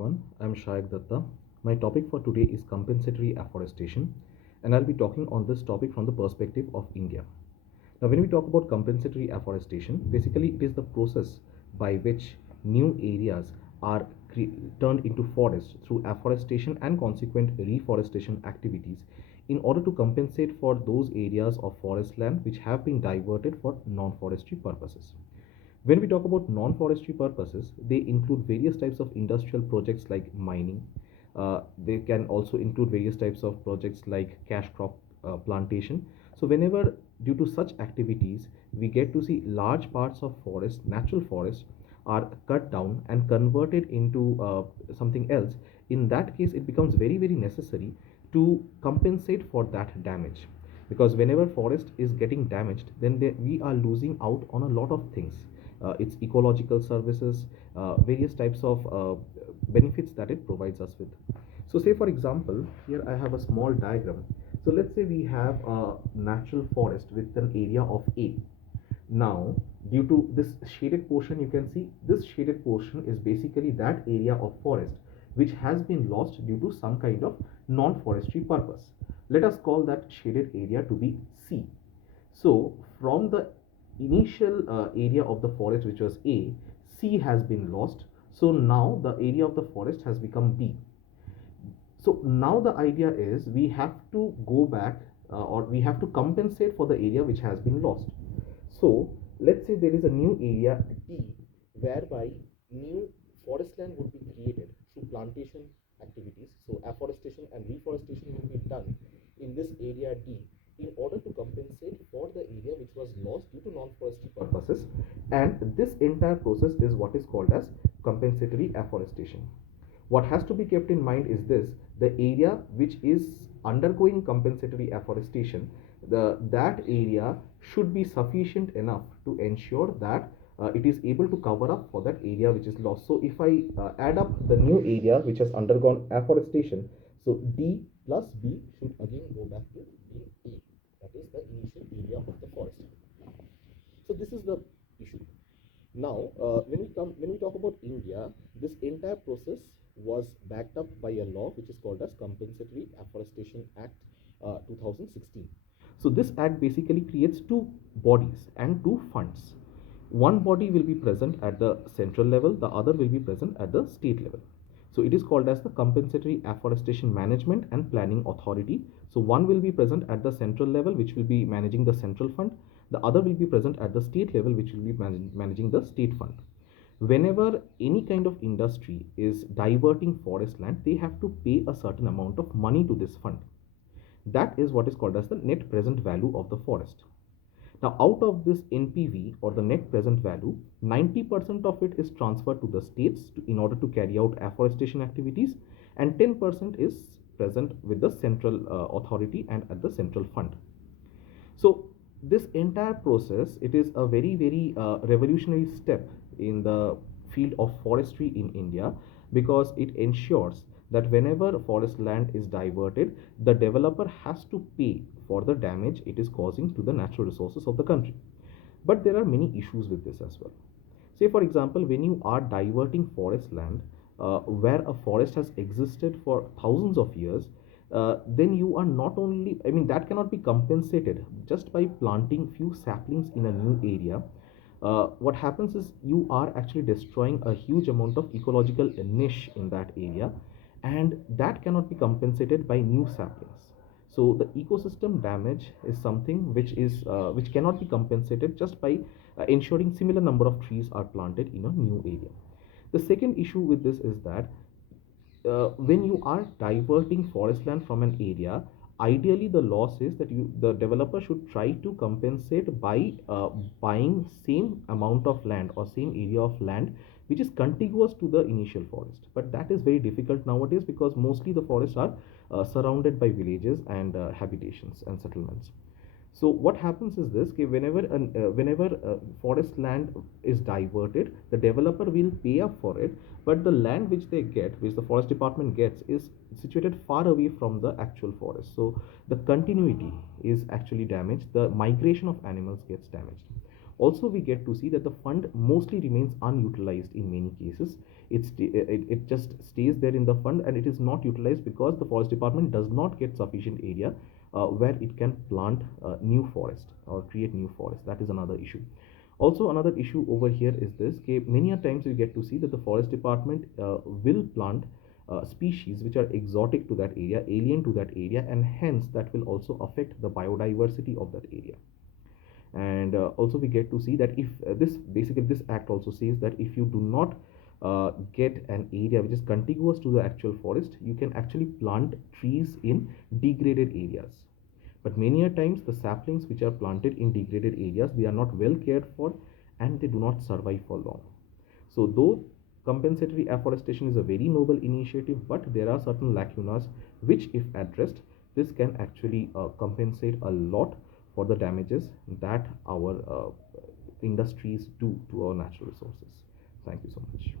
everyone. I'm Shayak Datta. My topic for today is compensatory afforestation, and I'll be talking on this topic from the perspective of India. Now, when we talk about compensatory afforestation, basically it is the process by which new areas are turned into forests through afforestation and consequent reforestation activities in order to compensate for those areas of forest land which have been diverted for non-forestry purposes. When we talk about non-forestry purposes, they include various types of industrial projects like mining. They can also include various types of projects like cash crop plantation. So whenever due to such activities, we get to see large parts of forest, natural forest, are cut down and converted into something else. In that case, it becomes very necessary to compensate for that damage, because whenever forest is getting damaged, then we are losing out on a lot of things. Its ecological services, various types of benefits that it provides us with. So say for example, here I have a small diagram. So let's say we have a natural forest with an area of A. Now, due to this shaded portion, you can see this shaded portion is basically that area of forest which has been lost due to some kind of non-forestry purpose. Let us call that shaded area to be C. So, from the initial area of the forest which was A, C has been lost. So, now the area of the forest has become B. So now the idea is we have to go back or we have to compensate for the area which has been lost. So let's say there is a new area D whereby new forest land would be created through plantation activities. So afforestation and reforestation will be done in this area D in order to compensate for the area which was lost due to non-forestry purposes. And this entire process is what is called as compensatory afforestation. What has to be kept in mind is this: the area which is undergoing compensatory afforestation, that area should be sufficient enough to ensure that it is able to cover up for that area which is lost. So if I add up the new area which has undergone afforestation, so D plus B should again go back to being A, that is the initial area of the forest. So this is the issue. Now, when we talk about India, this entire process was backed up by a law which is called as Compensatory Afforestation Act 2016. So this act basically creates two bodies and two funds. One body will be present at the central level, the other will be present at the state level. So it is called as the Compensatory Afforestation Management and Planning Authority. So one will be present at the central level, which will be managing the central fund. The other will be present at the state level, which will be managing the state fund. Whenever any kind of industry is diverting forest land, they have to pay a certain amount of money to this fund. That is what is called as the net present value of the forest. Now, out of this NPV or the net present value, 90% of it is transferred to the states in order to carry out afforestation activities, and 10% is present with the central authority and at the central fund. So this entire process, it is a very revolutionary step in the field of forestry in India, because it ensures that whenever forest land is diverted, the developer has to pay for the damage it is causing to the natural resources of the country. But there are many issues with this as well. Say for example, when you are diverting forest land where a forest has existed for thousands of years, then you are not only, I mean, that cannot be compensated just by planting few saplings in a new area. What happens is you are actually destroying a huge amount of ecological niche in that area, and that cannot be compensated by new saplings. So the ecosystem damage is something which cannot be compensated just by ensuring similar number of trees are planted in a new area. The second issue with this is that when you are diverting forest land from an area, ideally the law says that the developer should try to compensate by buying same amount of land or same area of land which is contiguous to the initial forest. But that is very difficult nowadays, because mostly the forests are surrounded by villages and habitations and settlements. So what happens is this: okay, whenever forest land is diverted, the developer will pay up for it, but the land which they get, which the forest department gets, is situated far away from the actual forest. So the continuity is actually damaged. The migration of animals gets damaged. Also, we get to see that the fund mostly remains unutilized in many cases. it just stays there in the fund, and it is not utilized because the forest department does not get sufficient area where it can plant new forest or create new forest. That is another issue. Also, another issue over here is this: okay, many a times we get to see that the forest department will plant species which are exotic to that area, alien to that area, and hence that will also affect the biodiversity of that area. And also we get to see that if this act also says that if you do not get an area which is contiguous to the actual forest, you can actually plant trees in degraded areas. But many a times the saplings which are planted in degraded areas, they are not well cared for and they do not survive for long. So though compensatory afforestation is a very noble initiative, but there are certain lacunas which, if addressed, this can actually compensate a lot for the damages that our industries do to our natural resources. Thank you so much.